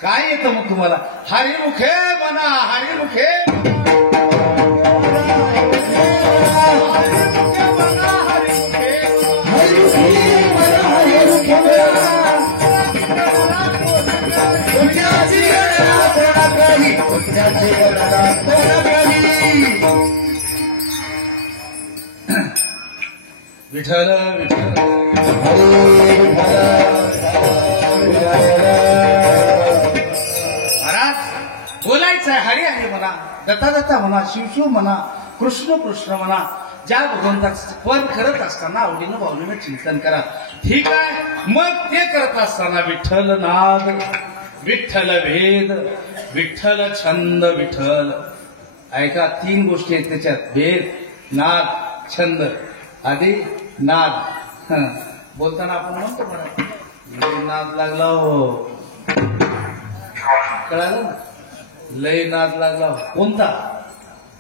काय येतं मग तुम्हाला? हरिमुखे म्हणा, हरिमुखे विठ्ठल विठ्ठल महाराज बोलायचं आहे. हरी हरी म्हणा, दत्ता दत्ता म्हणा, शिवशिव म्हणा, कृष्ण कृष्ण म्हणा. ज्या भगवंताचं पण करत असताना आवडीनं भावनेनं चिंतन करा. ठीक आहे, मग ते करत असताना विठ्ठल नाद, विठ्ठल भेद, विठ्ठल छंद, विठ्ठल ऐका, 3 गोष्टी आहेत त्याच्यात, भेद, नाद, छंद. आधी नाद, बोलताना आपण म्हणतो म्हणा, नाद लागला हो, कळालं ना, लय नाद लागला हो. कोणता?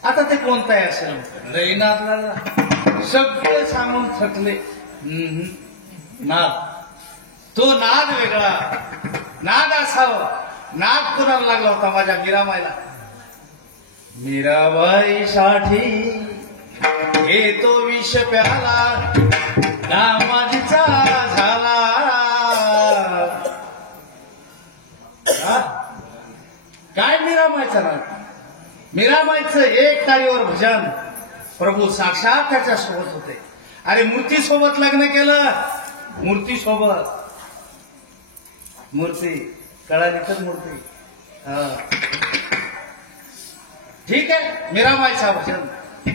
आता ते कोणताही असेल, लय नाद लागला, सगळे सांगून थकले. नाद, तो नाद वेगळा, नाद असावं. नाद कोणाला लागला होता? माझ्या मीराबाईला. मीराबाई साठी घेतो विष प्याला, नामाजीचा झाला. काय मीराबाईचं नाव? मीराबाईचं एक तारीवर भजन प्रभू साक्षात त्याच्या सोबत होते. अरे मूर्ती सोबत लग्न केलं, मूर्ती सोबत, मूर्ती कळाली तर मूर्ती. ठीक आहे, मीराबाईचा भजन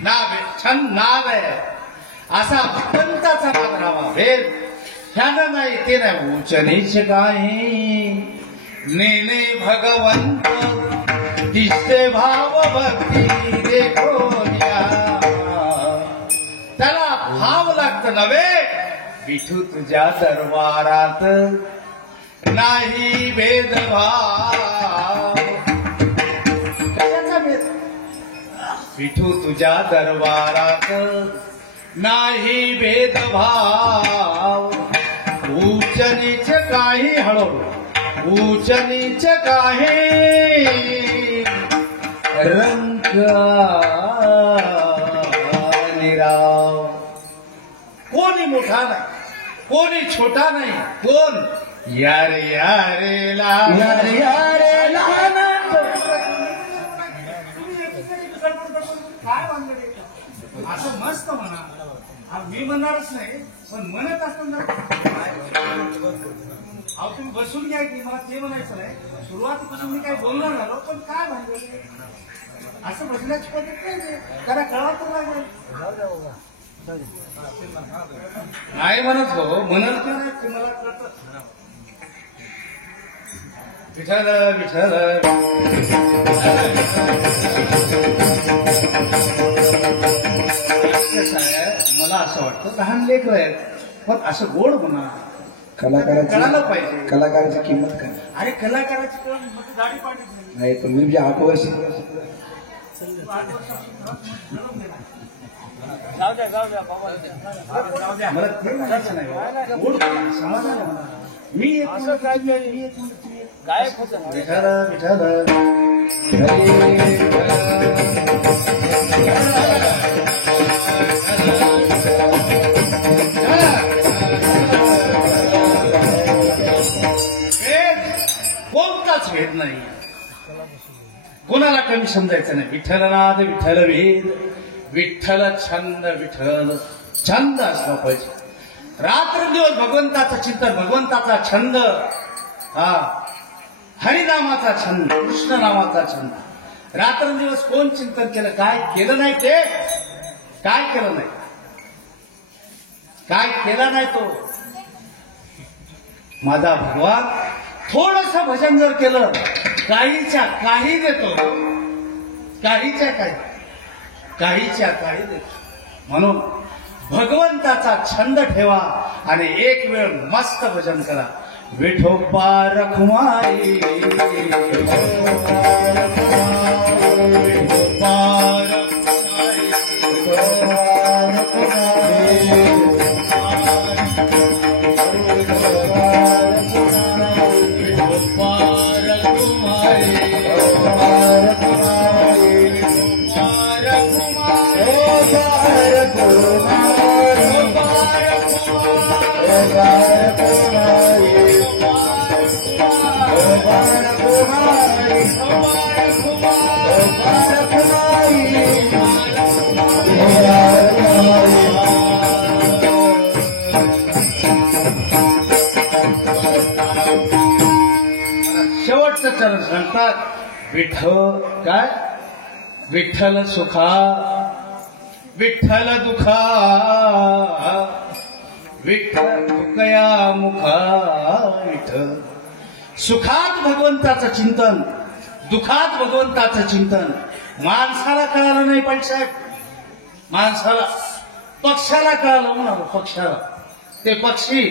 नाव आहे, छंद नाव आहे. असा भगवंताचा नाद राहावा. भेद ह्यानं नाही, ते नाही. उच्च नीच काही नेने भगवंत, दिसते भाव भक्ती देखो न्या. त्याला भाव लागत नव्हे. विठू तुझ्या दरबारात नाही भेदभाव. कशाचा भेद? विठू तुझ्या दरबारात नाही भेदभाव. उच्च नीच काही, हळू, उच्च नीच काही रंग निराव. कोणी मोठा नाही, कोणी छोटा नाही. कोण? यारे यारेला, यारे यारेला. काय वांगडे असं मस्त म्हणा, मी म्हणणारच नाही, पण म्हणत असताना अहो तुम्ही बसून घ्या की, मला ते म्हणायचं नाही. सुरुवातीपासून मी काही बोलणार झालो, पण काय भांडवल असं बसण्याची पद्धत नाही. त्याला कळा तर लागेल. नाही म्हणत हो, म्हणत की नाही तुम्हाला कळत. विठ्ठल विठ्ठल मला असं वाटतं लहान लेकर आहेत, पण असं गोड म्हणा. कलाकाराला पाहिजे, कलाकाराची किंमत काय? अरे कलाकाराची गाडी पाहिजे नाही, पण मी जे 8 वर्ष मला ते म्हणायचं नाही बाबा. गोड समाधान आहे मला. मी एक म्हणतो, तुम्ही एक, मी एक म्हणतो, तुम्ही एक. गायब होतं विठाल विठाल हरे कोणताच भेद नाही, कोणाला कमी समजायचं नाही. विठ्ठलनाद विठ्ठल वेद, विठ्ठल छंद, विठ्ठल छंद असला पाहिजे. रात्रंदिवस भगवंताचं चिंतन, भगवंताचा छंद, हा हरिनामाचा छंद, कृष्ण नामाचा छंद. रात्रंदिवस कोण चिंतन केलं, काय केलं नाही ते, काय केलं नाही, काय केला नाही तो माझा भगवान. थोडस भजन जर केलं, काहीच्या काही देतो, काहीच्या काही, काहीच्या काही देतो. म्हणून भगवंताचा छंद ठेवा आणि एक वेळ मस्त भजन करा. विठोबा रखुमाई, विठोबा शेवटचं चरण सांगतात. काय विठ्ठल सुखा, विठ्ठल दुखा, विठ्ठल दुखया मुखा. विठ्ठल सुखात भगवंताचं चिंतन, दुखात भगवंताचं चिंतन. माणसाला कळालं नाही पाहिजे साहेब, माणसाला, पक्षाला कळालं म्हणा, पक्षाला. ते पक्षी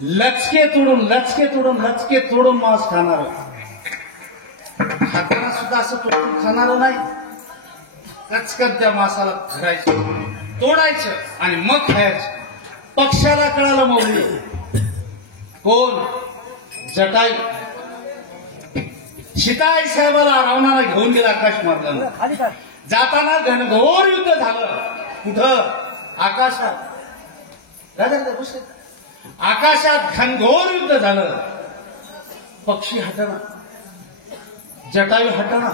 लचके तोडून, लचके तोडून, लचके तोडून मांस खाणार. खाताना सुद्धा असं तोडून खाणार नाही, कचकन त्या मांसाला धरायचं, तोडायचं आणि मग खायचं. पक्षाला कळालं मौली. कोण? जटाई. सीताई साहेबाला रावणाला घेऊन गेला आकाश मार्गाला. जाताना घनघोर युद्ध झालं. कुठं? आकाशात. आकाशात घनघोर युद्ध झालं. पक्षी हटना, जटायू हटना.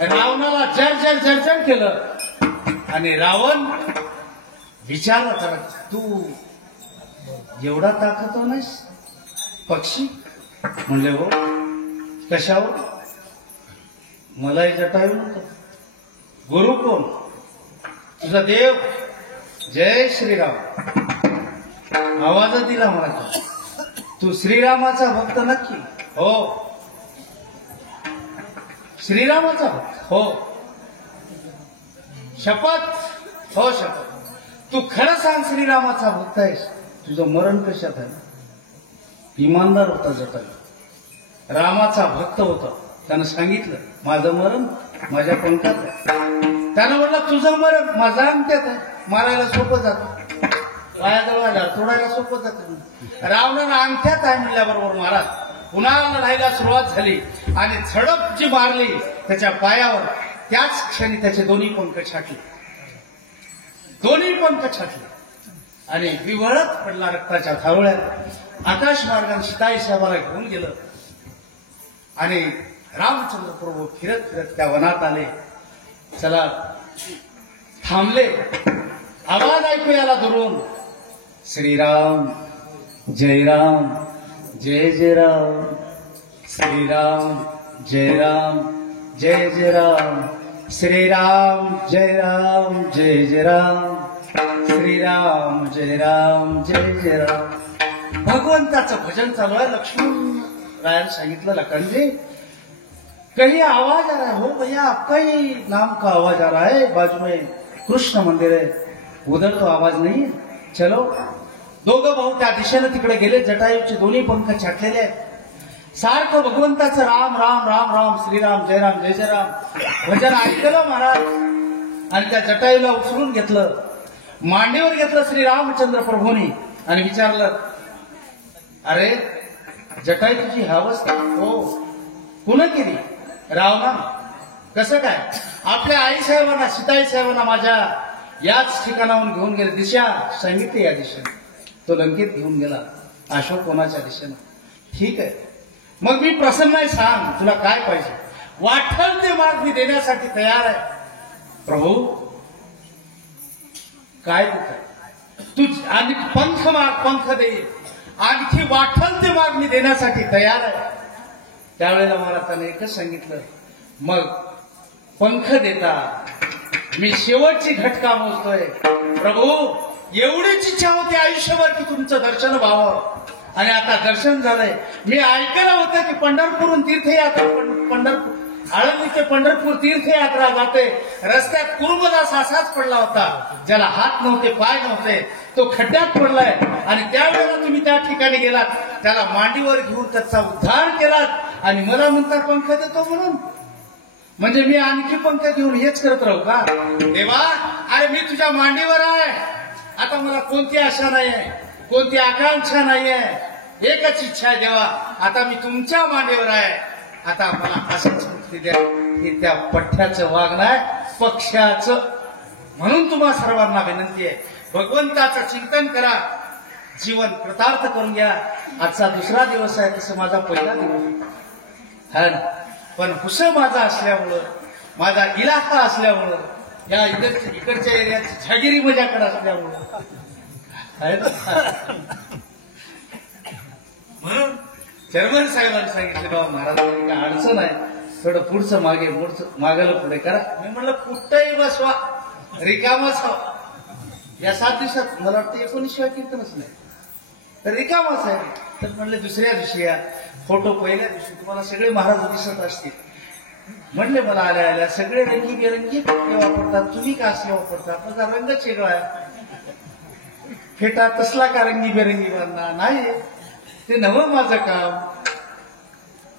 रावणाला जर्जर जर्जर केलं आणि रावण विचारला त्याला, तू एवढा ताकदवान नाहीस पक्षी? म्हणले हो. कशावर? मलाही जटायू नव्हतं. गुरु कोण? तुझा देव. जय श्रीराम. आवाज दिला मला, तू श्रीरामाचा भक्त नक्की? हो. श्रीरामाचा भक्त? हो. शपथ? हो शपथ. तू खरं सांग, श्रीरामाचा भक्त आहेस? तुझं मरण कशात आहे? इमानदार होता जटायू, रामाचा भक्त होता. त्यानं सांगितलं, माझं मरण माझ्या पंखात आहे. त्यानं म्हटलं, तुझं मरण माझ्या अंगठ्यात आहे. मारायला सोपं जातं, पायाजवळ आला तोडायला सोपं जातं. रावणानं अंगठ्यात आहे म्हणल्याबरोबर महाराज पुन्हा लढाईला सुरुवात झाली आणि झडप जी मारली त्याच्या पायावर, त्याच क्षणी त्याचे दोन्ही पंख छाटले, दोन्ही पंख छाटले आणि विवळत पडला रक्ताच्या थारोळ्यात. आकाश मार्गाने सीताई साहेबाला घेऊन गेलं आणि रामचंद्र प्रभू फिरत फिरत त्या वनात आले. चला थांबले. आवाज ऐकू याला दुरून, श्रीराम जय राम, जय जय राम, श्रीराम जय राम, जय जय राम, श्रीराम जय राम, जय जय राम, श्रीराम जय राम, जय जय राम. भगवंताचं भजन चालू आहे. लक्ष्मण रायाने सांगितलं, लखनजी कहीं आवाज आ रहा है? हो भैया, आपका ही नाम का आवाज आ रहा है. बाजू में कृष्ण मंदिर है, उधर तो आवाज नहीं है. चलो. दोघं भाऊ त्या दिशेनं तिकडे गेले. जटायूचे दोन्ही पंख छाटलेले आहेत. सारखं भगवंताचं राम राम राम राम, श्रीराम जय राम, जय जय राम भजन ऐकलं महाराज. आणि त्या जटायूला उचलून घेतलं, मांडीवर घेतलं श्री रामचंद्र प्रभूंनी आणि विचारलं, अरे जटाई तुझी अवस्था हो कुणा केली? रावणा. कसं काय? आपल्या आई साहेबांना, सीताई साहेबांना माझ्या याच ठिकाणाहून घेऊन गेले, दिशा सांगितली या दिशेने. तो लंकेत घेऊन गेला, अशोक कोणाच्या दिशेनं. ठीक आहे, मग मी प्रसन्न आहे, सांग तुला काय पाहिजे? वाटल ते मार्ग मी देण्यासाठी तयार आहे. प्रभू काय तू आणि पंख माग, पंख दे, आणखी वाटल ते माग मी देण्यासाठी तयार आहे. त्यावेळेला मला त्याने एकच सांगितलं, मग पंख देता मी शेवटची घटका मोजतोय. प्रभू एवढीच इच्छा होती आयुष्यभर की तुमचं दर्शन व्हावं, आणि आता दर्शन झालंय. मी ऐकलं होतं की पंढरपूरहून तीर्थयात्रा, पंढरपूर आळंदी ते पंढरपूर तीर्थयात्रा जाते. रस्त्यात कुरुबदास असाच पडला होता, ज्याला हात नव्हते, पाय नव्हते, तो खड्ड्यात पडलाय. आणि त्यावेळेला तुम्ही त्या ठिकाणी गेलात, त्याला मांडीवर घेऊन त्याचा उद्धार केलात आणि मला म्हणता पंख देतो म्हणून. म्हणजे मी आणखी पंख घेऊन हेच करत राहू का? देवा, अरे मी तुझ्या मांडीवर आहे, आता मला कोणती आशा नाहीये, कोणती आकांक्षा नाहीये, एकच इच्छा आहे देवा, आता मी तुमच्या मांडीवर आहे. आता मला असंच मुक्ती द्या की त्या पठ्ठ्याचं वागणं आहे, पक्षाचं. म्हणून तुम्हा सर्वांना विनंती आहे, भगवंताचं चिंतन करा, जीवन कृतार्थ करून घ्या. आजचा दुसरा दिवस आहे, तसं माझा पहिला दिवस आहे, पण हुस माझा असल्यामुळं, माझा इलाका असल्यामुळं, या इकडच्या एरियाची झागिरी माझ्याकडे असल्यामुळं आहे ना. म्हणून चेअरमन साहेबांनी सांगितले, बाबा महाराजांनी काय अडचण आहे, थोडं पुढचं मागे, मागायला पुढे करा. मी म्हणलं कुठंही बसवा, रिकामाच व्हा. या 7 दिवसात मला वाटतं 19 कीर्तनच नाही, तर रिकामाच आहे. तर म्हणले दुसऱ्या दिवशी या, फोटो पहिल्या दिवशी तुम्हाला सगळे महाराज दिसत असतील. म्हणले मला आल्या आल्या सगळे रंगी बेरंगी कपडे वापरतात, तुम्ही का असले वापरतात? माझा रंगच वेगळा आहे. फेटा तसला का रंगी बेरंगी बांधणार नाही, ते नवं माझं काम,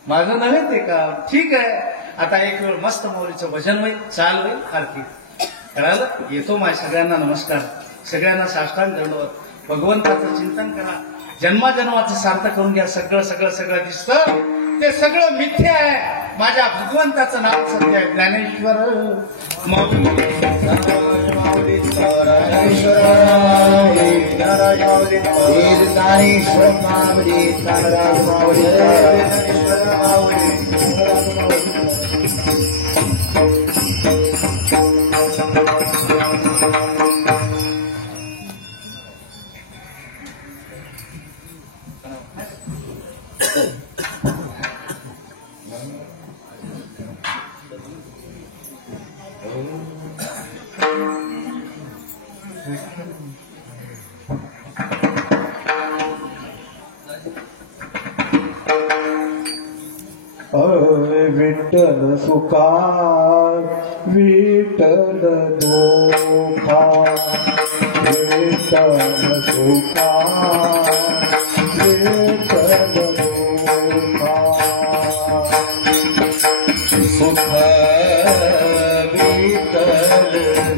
माझं नव्हे ते काम. ठीक आहे, आता एक वेळ मस्त मौलीचं भजन होईल, चाल होईल, आरती. कळालं? येतो माझ्या सगळ्यांना नमस्कार, सगळ्यांना साष्टांग दंडवत. भगवंताचं चिंतन करा, जन्माजन्माचं सार्थ करून घ्या. सगळं सगळं सगळं दिसतं ते सगळं मिथ्या आहे, माझ्या भगवंताचं नाव सत्य आहे. ज्ञानेश्वर माऊली विठ्ठल सुखा विठ्ठल दुखा, विठ्ठल सुखा विठ्ठल दुखा. सुख विठ्ठल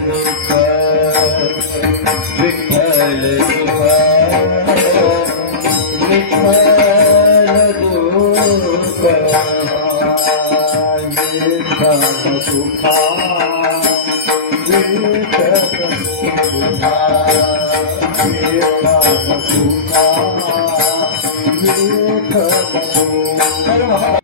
दुःख, विठ्ठल सुख विठ्ठल दुःख. विठ्ठल सुखा विठ्ठल दुखा, विठ्ठल सुखा विठ्ठल दुखा.